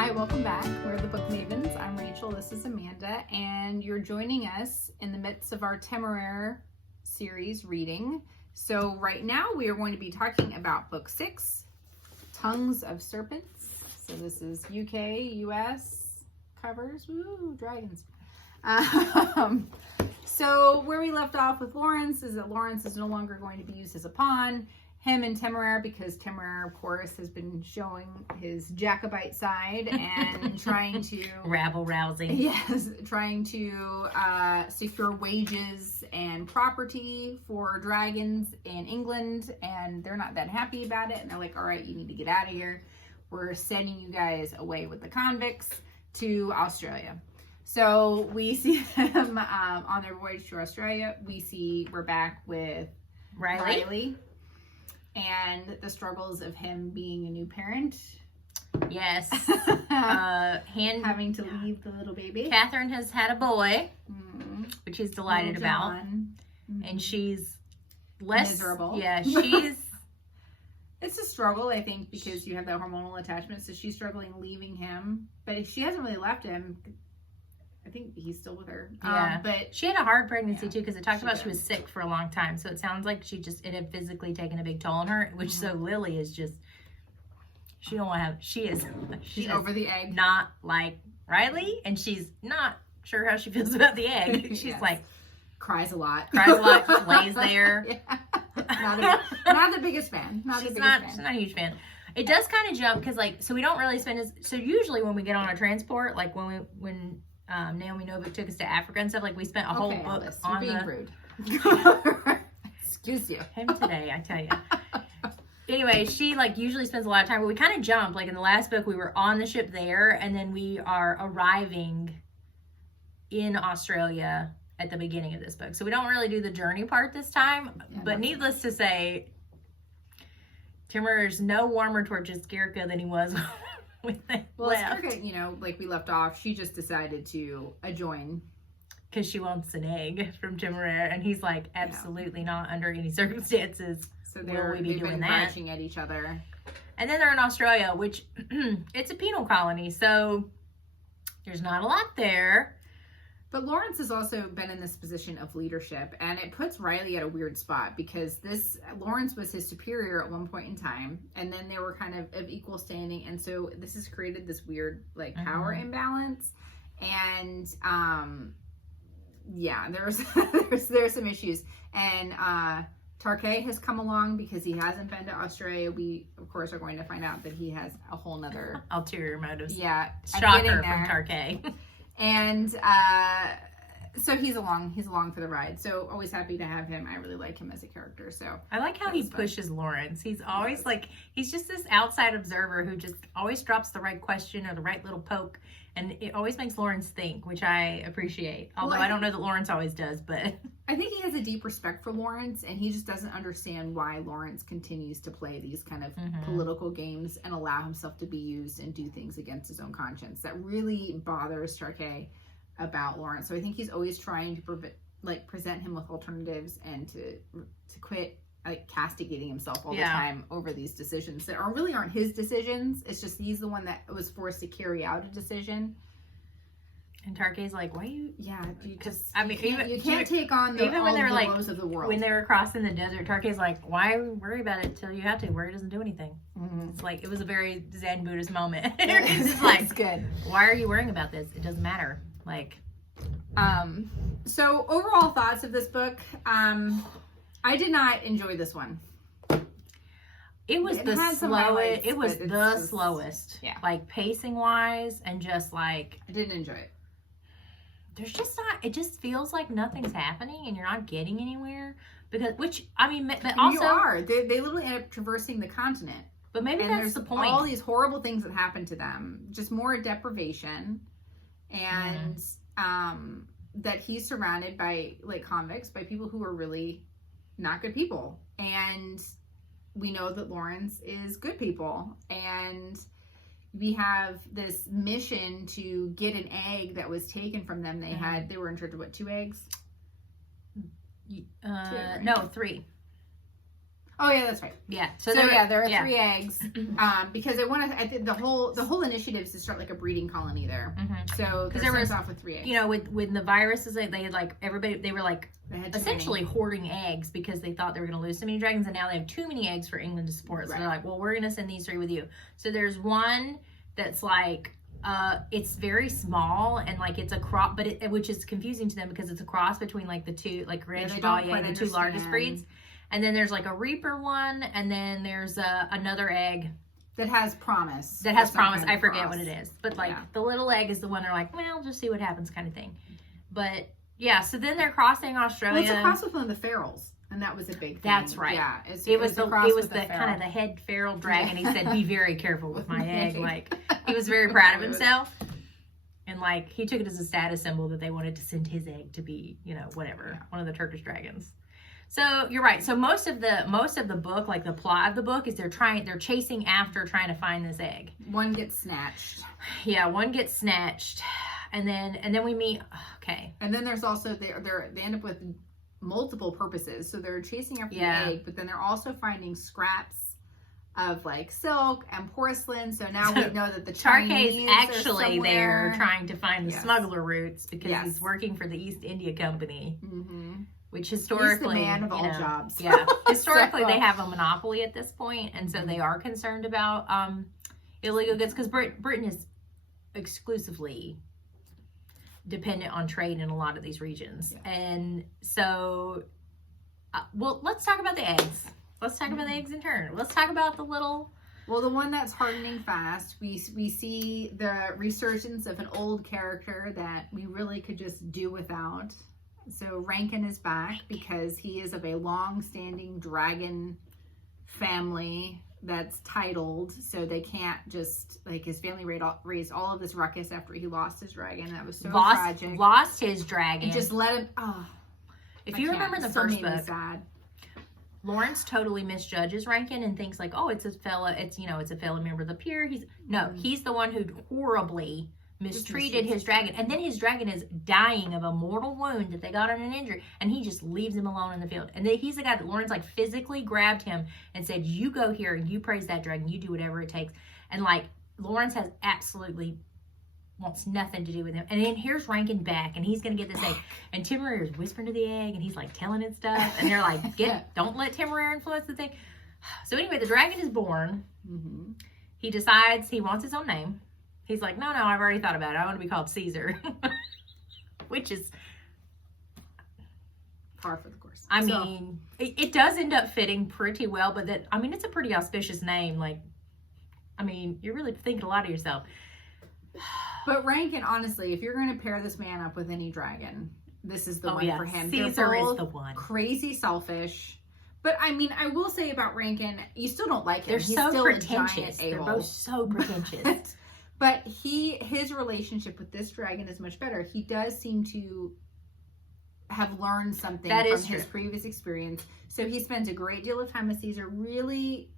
Hi, welcome back. We're the Book Mavens. I'm Rachel, this is Amanda, and you're joining us in the midst of our Temeraire series reading. So right now we are going to be talking about book 6, Tongues of Serpents. So this is UK, US covers. Woo, dragons. So where we left off with Lawrence is that Lawrence is no longer going to be used as a pawn. Him and Temeraire, because Temeraire, of course, has been showing his Jacobite side and trying to... rabble-rousing. Yes, trying to secure wages and property for dragons in England, and they're not that happy about it, and they're like, all right, you need to get out of here. We're sending you guys away with the convicts to Australia. So we see them on their voyage to Australia. We're back with Riley. And the struggles of him being a new parent. Yes. Having to leave the little baby. Catherine has had a boy, which he's delighted about. And she's less miserable. Yeah, she's... It's a struggle, I think, because you have that hormonal attachment. So she's struggling leaving him. But she hasn't really left him. I think he's still with her. Yeah, but she had a hard pregnancy too, because it talked about she was sick for a long time. So it sounds like it had physically taken a big toll on her. Which so Lily is just, she's over the egg, not like Riley, and she's not sure how she feels about the egg. She's like cries a lot, just lays there. Not the biggest fan. She's not a huge fan. It does kind of jump because so we don't really spend so usually when we get on a transport, like when Naomi Novik took us to Africa and stuff, like we spent a whole book on being rude. Excuse you. Him today, I tell you. Anyway, she usually spends a lot of time, but we kind of jump. Like in the last book, we were on the ship there, and then we are arriving in Australia at the beginning of this book. So we don't really do the journey part this time, but needless to say, Temeraire's no warmer towards Skirka than he was Skirka, like we left off, she just decided to join because she wants an egg from Temeraire, and he's like, absolutely not under any circumstances. So they've been marching at each other, and then they're in Australia, which it's a penal colony, so there's not a lot there. But Lawrence has also been in this position of leadership, and it puts Riley at a weird spot because Lawrence was his superior at one point in time, and then they were kind of equal standing, and so this has created this weird power imbalance, and there's some issues, and Tarkay has come along because he hasn't been to Australia. We of course are going to find out that he has a whole nother ulterior motives. Yeah, shocker from Tarkay. And so he's along for the ride. So always happy to have him. I really like him as a character. So I like how he pushes Lawrence. He's always he's just this outside observer who just always drops the right question or the right little poke, and it always makes Lawrence think, which I appreciate. Although I don't know that Lawrence always does, but I think he has a deep respect for Lawrence, and he just doesn't understand why Lawrence continues to play these kind of political games and allow himself to be used and do things against his own conscience. That really bothers Tarkay about Lawrence. So I think he's always trying to present him with alternatives and to quit castigating himself all the time over these decisions that aren't his decisions. It's just he's the one that was forced to carry out a decision. And Tarkay's like, why you? Yeah, because you can't take on the woes of the world. When they were crossing the desert, Tarkay's like, why worry about it till you have to? Where it doesn't do anything. It's like it was a very Zen Buddhist moment. It's just like, it's good. Why are you worrying about this? It doesn't matter. So overall thoughts of this book. I did not enjoy this one. It was the slowest. It was the slowest. Yeah. Pacing wise, and just I didn't enjoy it. There's just not. It just feels like nothing's happening, and you're not getting anywhere. But also you are. They literally end up traversing the continent. But maybe that's the point. All these horrible things that happen to them. Just more deprivation, and that he's surrounded by convicts, by people who are really not good people, and we know that Lawrence is good people, and we have this mission to get an egg that was taken from them. They were in charge of 2 eggs? 2, right? No, 3. Oh yeah, that's right. Yeah. So there are 3 eggs. Because they want to. I think the whole initiative is to start like a breeding colony there. So because there was off with 3 eggs. You know, with the viruses, they had like everybody. They were like essentially hoarding eggs because they thought they were going to lose so many dragons, and now they have too many eggs for England to support. So they're like, well, we're going to send these 3 with you. So there's one that's like. It's very small and like it's a cross, but which is confusing to them because it's a cross between like the 2, like Grand Chevalier, the 2 largest breeds. And then there's like a Reaper one, and then there's another egg that has promise. I forget what it is, but like the little egg is the one they're like, well, just see what happens, kind of thing. But yeah, so then they're crossing Australia. Well, it's a cross with one of the ferals. And that was a big thing. That's right. Yeah, it was the kind of the head feral dragon. He said, "Be very careful with my egg." Like he was very proud of himself, and like he took it as a status symbol that they wanted to send his egg to be, one of the Turkish dragons. So you're right. So most of the book, like the plot of the book, is they're chasing after trying to find this egg. One gets snatched. Yeah, one gets snatched, and then we meet. Okay. And then there's also they end up with multiple purposes. So they're chasing after the egg, but then they're also finding scraps of like silk and porcelain. So now we know that the Chinese is actually there trying to find the smuggler routes because he's working for the East India Company, which historically he's the man of all jobs. Yeah, historically they have a monopoly at this point, and so they are concerned about illegal goods because Britain is exclusively dependent on trade in a lot of these regions. And so let's talk about the eggs. Let's talk about the eggs in turn. Let's talk about the one that's hardening fast. We see the resurgence of an old character that we really could just do without. So Rankin is back because he is of a long-standing dragon family that's titled, so they can't just, like, his family raised all of this ruckus after he lost his dragon. That was so tragic. Lost his dragon. And just let him, if you remember the first book, Lawrence totally misjudges Rankin and thinks like, oh, it's a fellow member of the peer. He's the one who horribly mistreated his dragon, and then his dragon is dying of a mortal wound that they got on an injury, and he just leaves him alone in the field. And then he's the guy that Lawrence like physically grabbed him and said, you go here and you praise that dragon, you do whatever it takes. And like Lawrence has absolutely wants nothing to do with him. And then here's Rankin back, and he's gonna get this egg, and Temeraire is whispering to the egg, and he's like telling it stuff, and they're like, don't let Temeraire influence the thing. So anyway, the dragon is born. He decides he wants his own name. He's like, no, I've already thought about it. I want to be called Caesar. Which is par for the course. I mean, it does end up fitting pretty well, but it's a pretty auspicious name. Like, I mean, you're really thinking a lot of yourself. But Rankin, honestly, if you're going to pair this man up with any dragon, this is the one for him. Caesar is the one. Crazy selfish. But I mean, I will say about Rankin, you still don't like him. He's so still pretentious. They're both so pretentious. But his relationship with this dragon is much better. He does seem to have learned something from his previous experience. So he spends a great deal of time with Caesar, really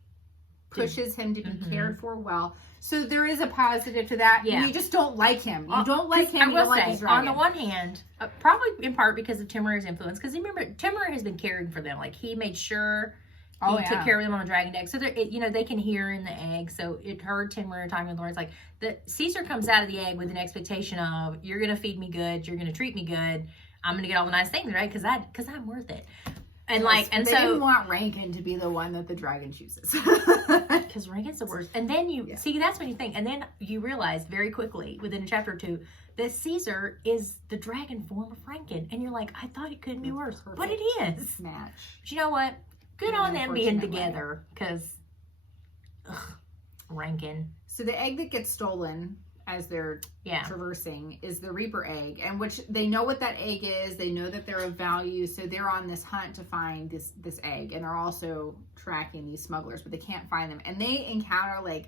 pushes him to be cared for well. So there is a positive to that. Yeah. You just don't like him. You don't like him. You don't like his dragon. On the one hand, probably in part because of Temeraire's influence, because remember, Temeraire has been caring for them. Like, he made sure he took care of them on the dragon egg. So, they can hear in the egg. So it heard Temeraire talking with Lawrence. Like, Caesar comes out of the egg with an expectation of, you're going to feed me good. You're going to treat me good. I'm going to get all the nice things, right? Because I'm worth it. And they didn't want Rankin to be the one that the dragon chooses. Because Rankin's the worst. And then see, that's when you think. And then you realize very quickly, within a chapter or two, that Caesar is the dragon form of Rankin. And you're like, I thought it couldn't be worse. But it is. Match. But you know what? Good on them being together. Because, Rankin. So the egg that gets stolen as they're traversing is the Reaper egg, and which they know what that egg is. They know that they're of value, so they're on this hunt to find this egg, and they're also tracking these smugglers, but they can't find them. And they encounter like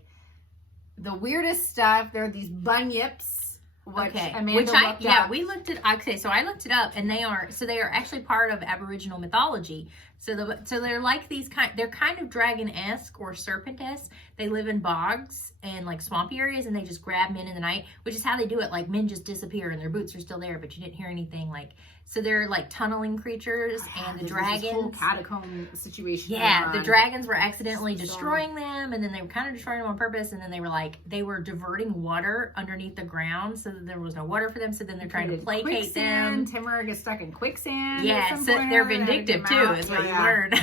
the weirdest stuff. There are these bunyips, which Amanda looked up. We looked at. Okay, so I looked it up, and they are actually part of Aboriginal mythology. So they're like they're kind of dragon-esque or serpent-esque. They live in bogs and like swampy areas, and they just grab men in the night, which is how they do it. Like men just disappear and their boots are still there, but you didn't hear anything. Like, so they're like tunneling creatures, and the dragons. This whole catacomb situation. Yeah, the dragons were accidentally destroying them, and then they were kind of destroying them on purpose, and then they were diverting water underneath the ground so that there was no water for them. So then they're trying to placate them. Temeraire gets stuck in quicksand. Yeah, so they're vindictive too, is what you learned.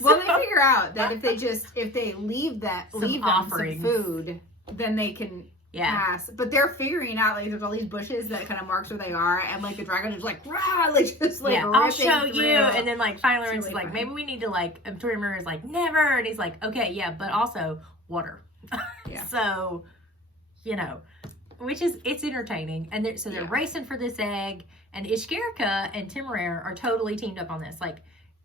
Well, they figure out that if they leave them some food, then they can pass. But they're figuring out like there's all these bushes that kind of marks where they are, and like the dragon is like, rah, like just like I'll show you. And then like finally really it's like, maybe we need to like, Temeraire is like, never, and he's like, okay, yeah, but also water. Yeah. So, it's entertaining, and they're racing for this egg, and Ishkirka and Temeraire are totally teamed up on this. Like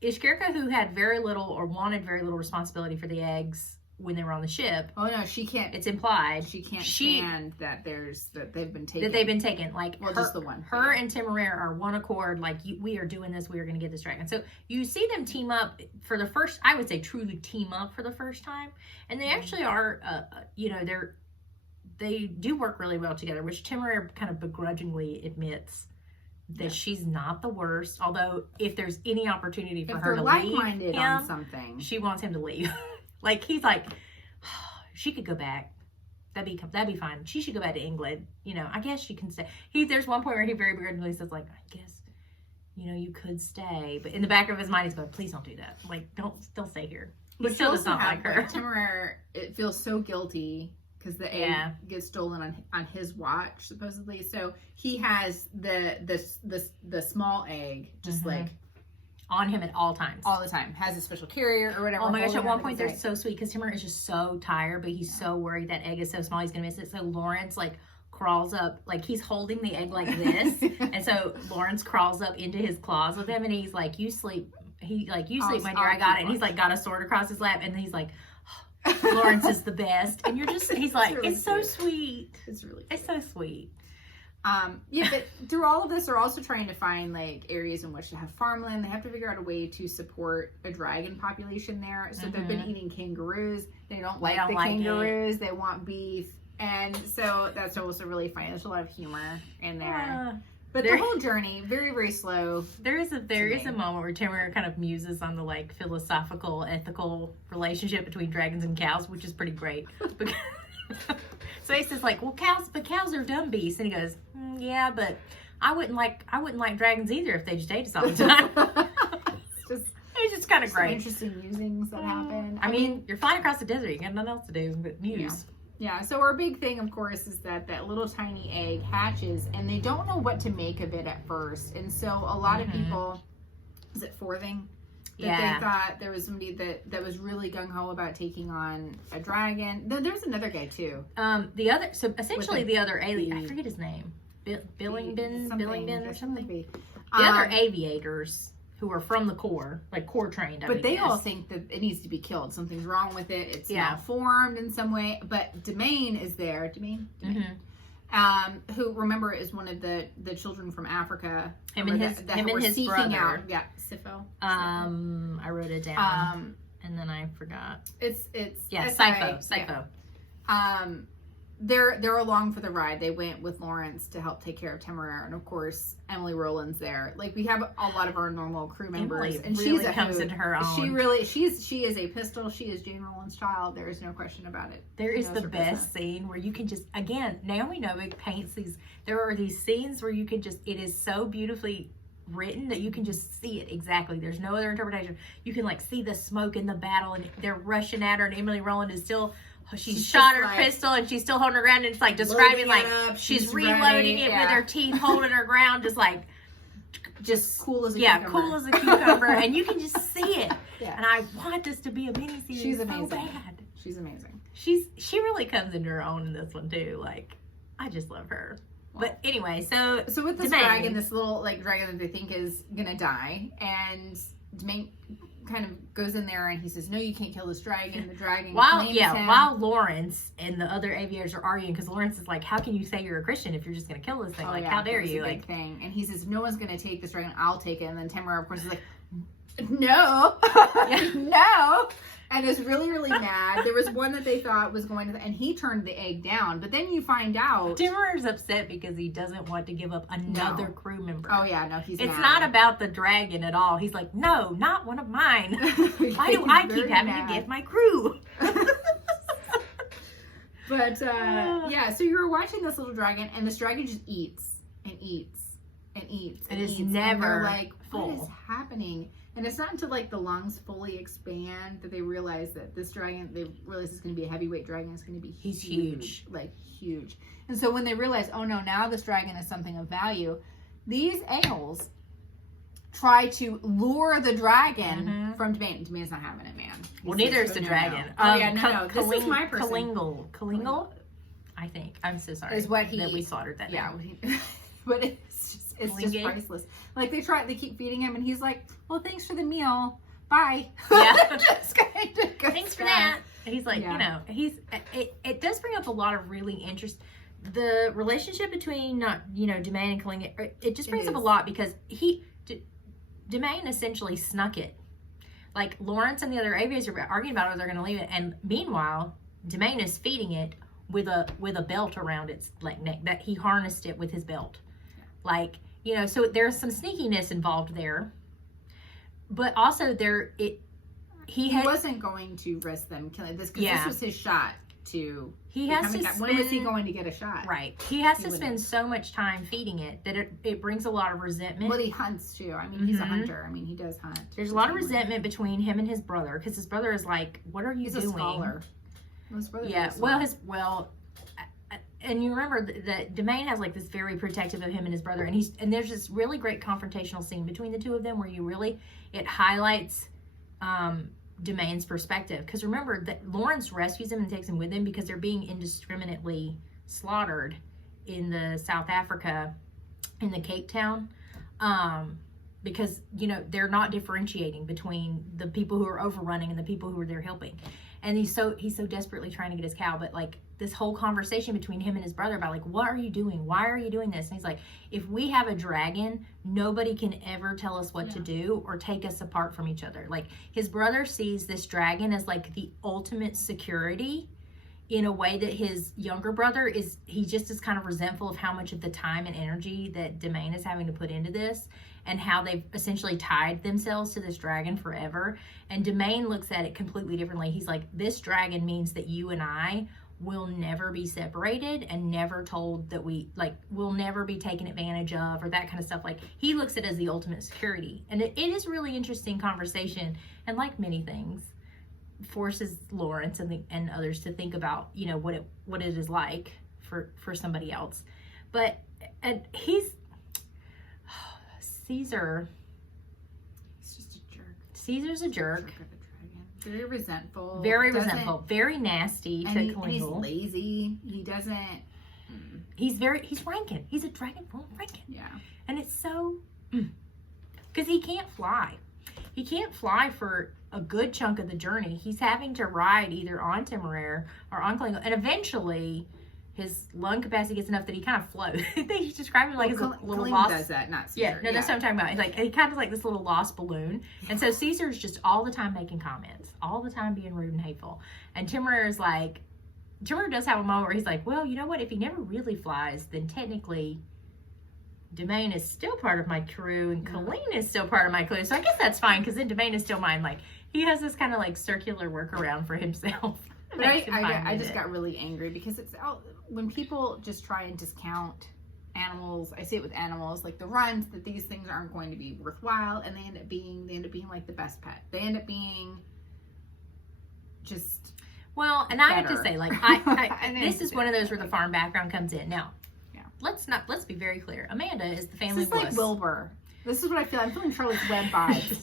Ishkirka, who had very little or wanted very little responsibility for the eggs when they were on the ship. Oh no, she can't. It's implied she can't stand that they've been taken. That they've been taken. Like just the one. Her and Temeraire are one accord. Like we are doing this. We are going to get this dragon. So you see them team up for the first. I would say truly team up for the first time, and they actually are. They do work really well together, which Temeraire kind of begrudgingly admits that she's not the worst. Although if there's any opportunity for her to leave him, on something, she wants him to leave. Like he's like, she could go back. That'd be fine. She should go back to England. I guess she can stay. There's one point where he very begrudgingly says like, I guess, you could stay. But in the back of his mind, he's going, please don't do that. Like, don't stay here. He still does not like her. Temeraire, it feels so guilty because the egg gets stolen on his watch supposedly. So he has the small egg just like on him at all times. All the time. Has a special carrier or whatever. Oh my gosh, at one point they're so sweet because Temeraire is just so tired, but he's so worried that egg is so small he's going to miss it. So Lawrence like crawls up, like he's holding the egg like this. And so Lawrence crawls up into his claws with him and he's like, you sleep. My dear, I got it. And he's like got a sword across his lap and he's like, Lawrence is the best. And he's like, it's so sweet. It's really cute. It's so sweet. But through all of this, they're also trying to find like areas in which to have farmland. They have to figure out a way to support a dragon population there. So they've been eating kangaroos. They don't like the kangaroos. They want beef. And so that's also really funny. There's a lot of humor in there. But the whole journey, very, very slow. There is a moment where Temeraire kind of muses on the like philosophical, ethical relationship between dragons and cows, which is pretty great. So he says like, well, cows are dumb beasts, and he goes, yeah, but I wouldn't like dragons either if they just ate us all the time. It's just kind of great. Interesting musings that happen. I mean, you're flying across the desert, you got nothing else to do but muse. Yeah, so our big thing, of course, is that little tiny egg hatches, and they don't know what to make of it at first. And so a lot of people, is it Forthing? That they thought there was somebody that was really gung-ho about taking on a dragon. There's another guy, too. The other alien, I forget his name. Billingdon or something. The other aviators who are from the Corps, like Corps trained. But they all think that it needs to be killed. Something's wrong with it. It's malformed in some way. But Demain is there. Demain? Who, remember, is one of the children from Africa. Him and his brother. Sifo. I wrote it down. And then I forgot. It's Sifo. Yeah. They're along for the ride. They went with Lawrence to help take care of Temeraire, and of course Emily Rowland's there. Like we have a lot of our normal crew members, Emily and really comes into her own. She is a pistol. She is Jane Rowland's child. There is no question about it. There is the best scene where you can just Naomi Novik paints these. There are these scenes where you can just. It is so beautifully written that you can just see it exactly. There's no other interpretation. You can like see the smoke in the battle, and they're rushing at her, and Emily Rowland is still. She's shot her pistol and she's still holding her ground, and it's like describing like she's reloading it with her teeth, holding her ground, just cool as a cucumber. Cool as a cucumber, and you can just see it. Yeah. And I want this to be a miniseries. She's amazing. So bad. She's amazing. She really comes into her own in this one too. Like I just love her. But anyway, so with this dragon, this little like dragon that they think is gonna die, and Demain kind of goes in there and he says, no, you can't kill this dragon. The dragon claims him. While Lawrence and the other aviators are arguing, because Lawrence is like, how can you say you're a Christian if you're just going to kill this thing? How dare you? Thing. And he says, no one's going to take this dragon. I'll take it. And then Temeraire, of course, is like, no, Yeah. no. And is really, really mad. There was one that they thought was going to, and he turned the egg down. But then you find out. Temeraire's upset because he doesn't want to give up another crew member. Oh, yeah, no, he's It's mad. not about the dragon at all. He's like, no, not one of mine. Why do I keep having to give my crew? But, yeah, so you were watching this little dragon, and this dragon just eats and eats and eats and eats. it's And never they're like, full. what is happening? And it's not until like the lungs fully expand that they realize that this dragon, they realize it's going to be a heavyweight dragon. It's going to be He's huge. Like huge. And so when they realize, oh no, now this dragon is something of value, these ales try to lure the dragon from Domain. Domain's not having it, man. Well, neither is the dragon. Oh, yeah, no. This is my person. Kalingal? I think. I'm so sorry. Is what he that we slaughtered that. Yeah. name. But it's just priceless. Like they keep feeding him, and he's like, well, thanks for the meal. Bye. Yeah. Just kind of goes Thanks for down. that. He's like, you know, it does bring up a lot of really the relationship between, Domain and Kalinga, it just brings up a lot because Domain essentially snuck it. Like, Lawrence and the other aviators are arguing about whether they're going to leave it, and meanwhile, Domain is feeding it with a belt around its neck, that he harnessed it with his belt. Like, so there's some sneakiness involved there. But also he wasn't going to risk them killing this because this was his shot to. When was he going to get a shot? Right. He has to spend so much time feeding it that it brings a lot of resentment. Well, he hunts too. I mean, he's a hunter. I mean, he does hunt. There's a lot of resentment between him and his brother because his brother is like, "What are you doing?" He's a scholar. His brother's and you remember that Domain has like this very protective of him and his brother, and there's this really great confrontational scene between the two of them where it highlights Domain's perspective, because remember that Lawrence rescues him and takes him with him because they're being indiscriminately slaughtered in the South Africa, in the Cape Town, because they're not differentiating between the people who are overrunning and the people who are there helping. And he's so desperately trying to get his cow, but like this whole conversation between him and his brother about like, what are you doing? Why are you doing this? And he's like, if we have a dragon, nobody can ever tell us what to do or take us apart from each other. Like, his brother sees this dragon as like the ultimate security, in a way that his younger brother he just is kind of resentful of how much of the time and energy that Domain is having to put into this, and how they've essentially tied themselves to this dragon forever. And Domain looks at it completely differently. He's like, this dragon means that you and I will never be separated and never told that we'll never be taken advantage of, or that kind of stuff. Like, he looks at it as the ultimate security. And it is a really interesting conversation, and like many things, forces Lawrence and others to think about, what it is like for somebody else. But Caesar. He's just a jerk. Caesar's a jerk. Very resentful. Very nasty to Kalingal. And he's lazy. He doesn't. He's Rankin. He's a dragon full of Rankin. Yeah. And it's so. Because he can't fly. He can't fly for a good chunk of the journey. He's having to ride either on Temeraire or on Kalingal. And eventually, his lung capacity gets enough that he kind of floats. They describe him like his little lost. Does that, not Caesar. Yeah, no, that's what I'm talking about. It's like he kind of like this little lost balloon. And so Caesar's just all the time making comments, all the time being rude and hateful. And Temeraire does have a moment where he's like, well, you know what? If he never really flies, then technically Domain is still part of my crew, and Colleen is still part of my crew. So I guess that's fine, because then Domain is still mine. Like, he has this kind of like circular workaround for himself. But I just got really angry because when people just try and discount animals, I see it with animals, like the runs, that these things aren't going to be worthwhile, and they end up being like the best pet. They end up being just I have to say, like, this is one of those where the farm background comes in. Now, let's be very clear. Amanda is the family. This is like Wilbur. This is what I feel. I'm feeling Charlotte's Web vibes.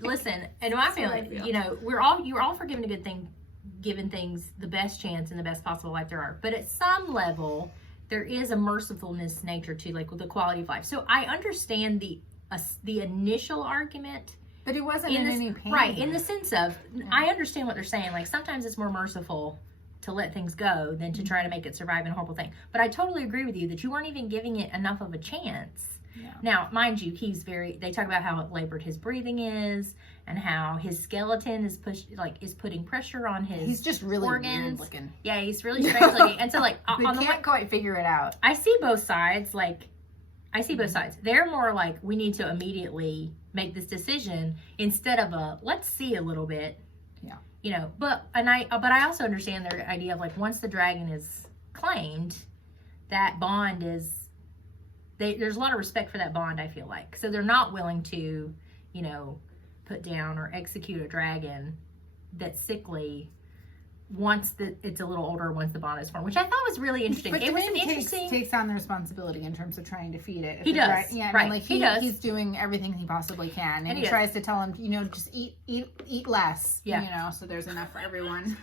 Listen, and my feeling, you're all forgiven a good thing, given things the best chance and the best possible life there are. But at some level, there is a mercifulness nature to, like, with the quality of life. So I understand the initial argument. But it wasn't in any pain. Right, in the sense of, I understand what they're saying. Like, sometimes it's more merciful to let things go than to try to make it survive in a horrible thing. But I totally agree with you that you weren't even giving it enough of a chance. Yeah. Now, mind you, they talk about how labored his breathing is and how his skeleton is putting pressure on his He's just really organs. weird looking. Yeah, he's really strange looking. And so they can't quite figure it out. I see both sides. They're more like, we need to immediately make this decision instead of let's see a little bit. Yeah. But I also understand their idea of like, once the dragon is claimed, that bond is, there's a lot of respect for that bond, I feel like. So they're not willing to, put down or execute a dragon that's sickly once it's a little older, once the bond is formed, which I thought was really interesting. But it was takes on the responsibility in terms of trying to feed it. He does. He does. He's doing everything he possibly can, and he tries to tell him, just eat less. Yeah. So there's enough for everyone.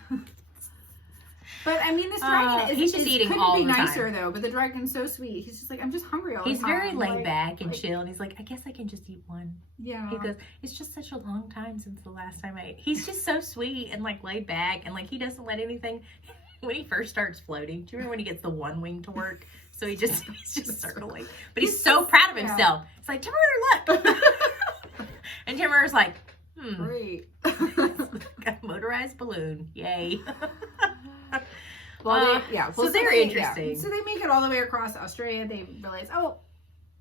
But I mean, this dragon he's just eating all the time. Couldn't be nicer though. But the dragon's so sweet. He's just like, I'm just hungry all the time. He's very laid back and chill, and he's like, I guess I can just eat one. Yeah. He goes, it's just such a long time since the last time I ate. He's just so sweet and like laid back, and like he doesn't let anything. When he first starts floating, do you remember when he gets the one wing to work? So he's just circling, but he's so proud of himself. It's like, Temeraire, look, and Temeraire's like, great, got a motorized balloon, yay. Well, so they're interesting. Yeah. So they make it all the way across Australia. They realize,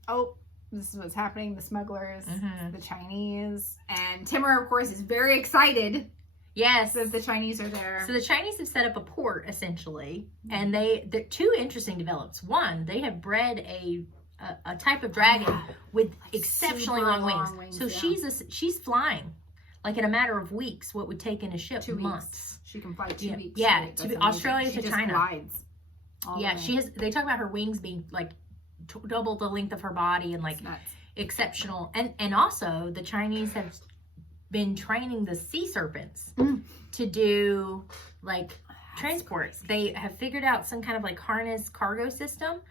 oh, this is what's happening. The smugglers, the Chinese, and Temeraire, of course, is very excited. Yes, that the Chinese are there. So the Chinese have set up a port essentially, and they're two interesting developments. One, they have bred a type of dragon with exceptionally long wings. So she's flying. Like in a matter of weeks, what would take in a ship 2 months. Weeks. She can fly 2 weeks. Yeah, to Australia to China. Glides she has. They talk about her wings being like double the length of her body and like exceptional. And also the Chinese have been training the sea serpents to do like transports. They have figured out some kind of like harness cargo system,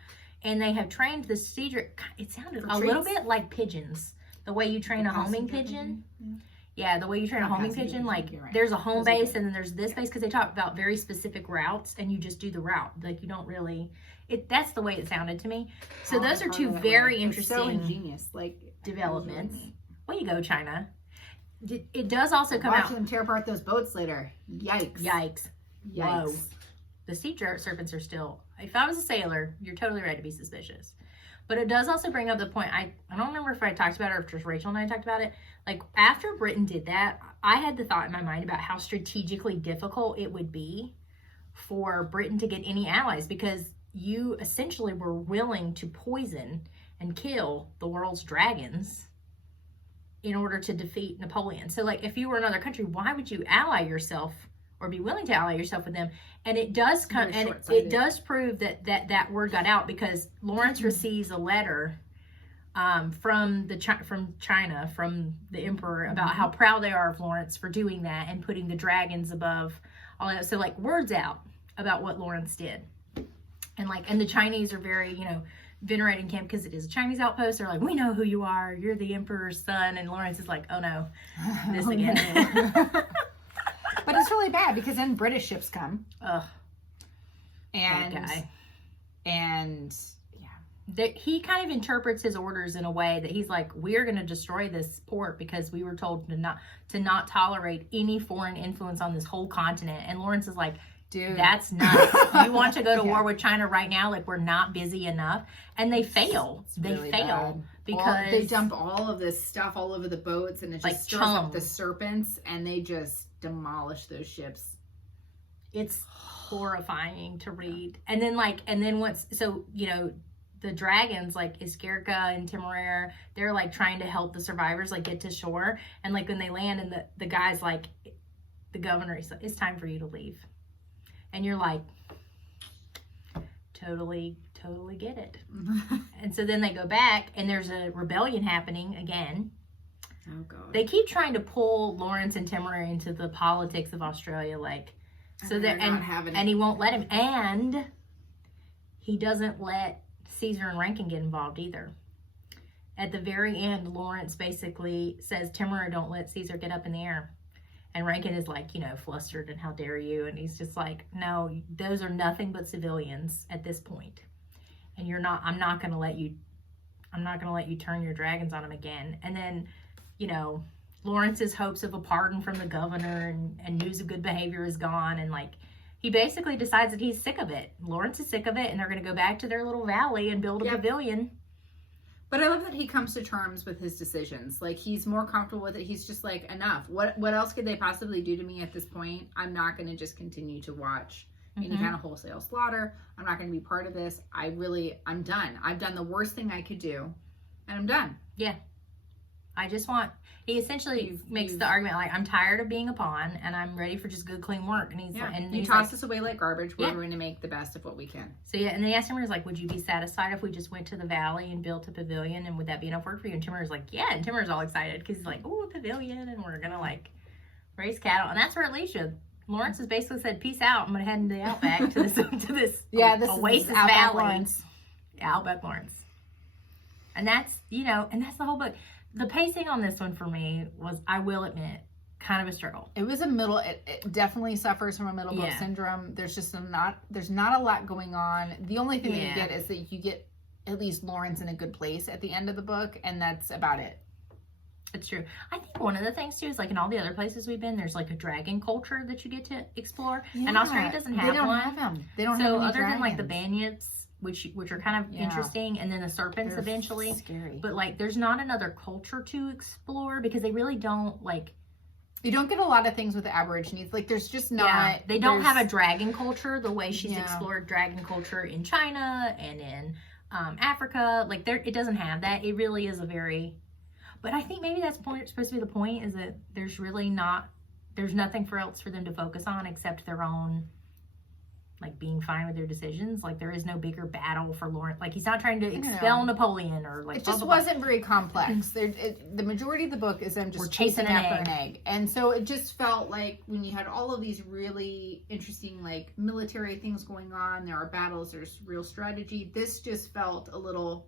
and they have trained the sea. It sounded a little bit like pigeons. The way you train a homing pigeon. Yeah, the way you train a homing pigeon, like there's a home base and then there's this base, because they talk about very specific routes and you just do the route. Like you don't really, that's the way it sounded to me. So those are two very interesting, so ingenious, like developments. Way to go, China. It does also come out. Watching them tear apart those boats later. Yikes. Whoa. The sea serpents are still, if I was a sailor, you're totally right to be suspicious. But it does also bring up the point, I don't remember if I talked about it or if just Rachel and I talked about it. Like, after Britain did that, I had the thought in my mind about how strategically difficult it would be for Britain to get any allies, because you essentially were willing to poison and kill the world's dragons in order to defeat Napoleon. So, like, if you were another country, why would you ally yourself or be willing to ally yourself with them? And it does come, and it does prove that word got out, because Lawrence receives a letter from China, from the emperor, about how proud they are of Lawrence for doing that and putting the dragons above all that. So like, word's out about what Lawrence did, and the Chinese are very venerating him because it is a Chinese outpost. They're like, we know who you are. You're the emperor's son. And Lawrence is like, oh no, this again. But it's really bad, because then British ships come. Ugh. And that guy. And he kind of interprets his orders in a way that he's like, we're going to destroy this port because we were told to not tolerate any foreign influence on this whole continent. And Lawrence is like, dude, that's nuts. You want to go to war with China right now? Like, we're not busy enough. And they fail. They fail because they dump all of this stuff all over the boats, and it just stirs up the serpents, and they just demolish those ships. It's horrifying to read. And then once, so the dragons, like Iskerka and Temeraire, they're like trying to help the survivors like get to shore, and like when they land, and the guy's like, the governor, he's like, it's time for you to leave. And you're like, totally get it. And so then they go back, and there's a rebellion happening again. Oh God. They keep trying to pull Lawrence and Temeraire into the politics of Australia, like, so that, and he won't let him, and he doesn't let Caesar and Rankin get involved either. At the very end, Lawrence basically says, Temeraire, don't let Caesar get up in the air. And Rankin is like, flustered, and how dare you? And he's just like, no, those are nothing but civilians at this point. And I'm not going to let you I'm not going to let you turn your dragons on him again. And then, you know, Lawrence's hopes of a pardon from the governor and news of good behavior is gone. And, like, he basically decides that he's sick of it. Lawrence is sick of it, and they're going to go back to their little valley and build a pavilion. But I love that he comes to terms with his decisions. Like, he's more comfortable with it. He's just like, enough. What else could they possibly do to me at this point? I'm not going to just continue to watch any kind of wholesale slaughter. I'm not going to be part of this. I'm done. I've done the worst thing I could do, and I'm done. Yeah. He essentially makes the argument, like, I'm tired of being a pawn, and I'm ready for just good, clean work. And he tossed us away like garbage. We're going to make the best of what we can. So, and they asked Timeraire, like, would you be satisfied if we just went to the valley and built a pavilion, and would that be enough work for you? And Temeraire's like, yeah. And Temeraire's all excited, because he's like, oh, a pavilion, and we're going to, like, raise cattle. And that's where it leads you. Lawrence has basically said, peace out. I'm going to head into the outback to this this oasis is valley. Lawrence. Yeah, outback Lawrence. And that's, and that's the whole book. The pacing on this one for me was, I will admit, kind of a struggle. It was it definitely suffers from a middle book syndrome. There's just there's not a lot going on. The only thing that you get is that you get at least Lawrence in a good place at the end of the book, and that's about it. It's true. I think one of the things too is, like, in all the other places we've been, there's like a dragon culture that you get to explore, and Australia doesn't have one. They don't have them. They don't have any other dragons. Than like the Banyats, which are kind of interesting, and then the Serpents eventually. Scary. But, like, there's not another culture to explore, because they really don't, like. You don't get a lot of things with the Aborigines. Like, there's just not. Yeah, they don't have a dragon culture the way she's explored dragon culture in China and in Africa. Like, it doesn't have that. It really is a very. But I think maybe that's supposed to be the point, is that there's nothing else for them to focus on except their own, like, being fine with their decisions. Like, there is no bigger battle for Lawrence. Like, he's not trying to expel Napoleon or, like, it just wasn't very complex. The majority of the book is them just chasing after an egg. And so it just felt like when you had all of these really interesting, like, military things going on, there are battles, there's real strategy. This just felt a little,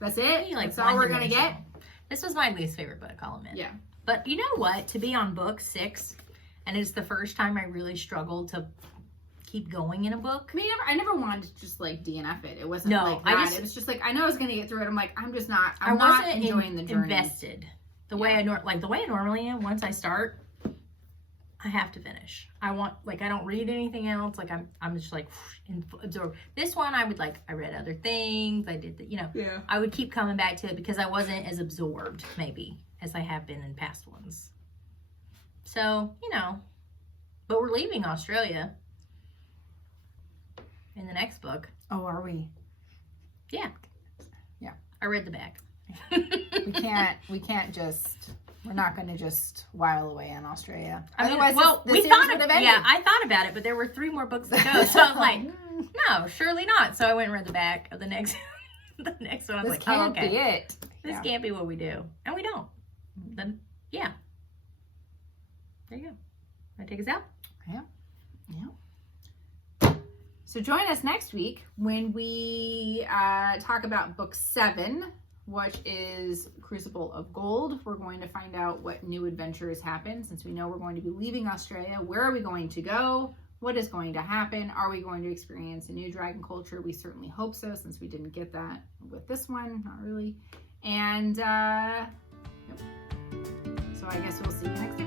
that's it? That's all we're going to get? This was my least favorite book, I'll admit. Yeah. But you know what? To be on book 6, and it's the first time I really struggled to keep going in a book. I mean, I never wanted to just, like, DNF it. It wasn't like that. It was just like, I know I was going to get through it. I'm like, I'm not enjoying the journey. Invested. The way I normally am. Once I start, I have to finish. I don't read anything else. Like, I'm just, like, absorb. This one, I read other things. I did I would keep coming back to it because I wasn't as absorbed, maybe, as I have been in past ones. So, but we're leaving Australia in the next book. Oh, are we? Yeah. Yeah. I read the back. We're not going to just while away in Australia. I thought about it, but there were 3 more books to go. So I'm like, no, surely not. So I went and read the back of the next one. I was like, oh, okay. This can't be it. This can't be what we do. And we don't. Then, yeah. There you go. Want to take us out? Yeah. So join us next week when we talk about book 7, which is Crucible of Gold. We're going to find out what new adventures happen since we know we're going to be leaving Australia. Where are we going to go? What is going to happen? Are we going to experience a new dragon culture? We certainly hope so, since we didn't get that with this one. Not really. And so I guess we'll see you next time.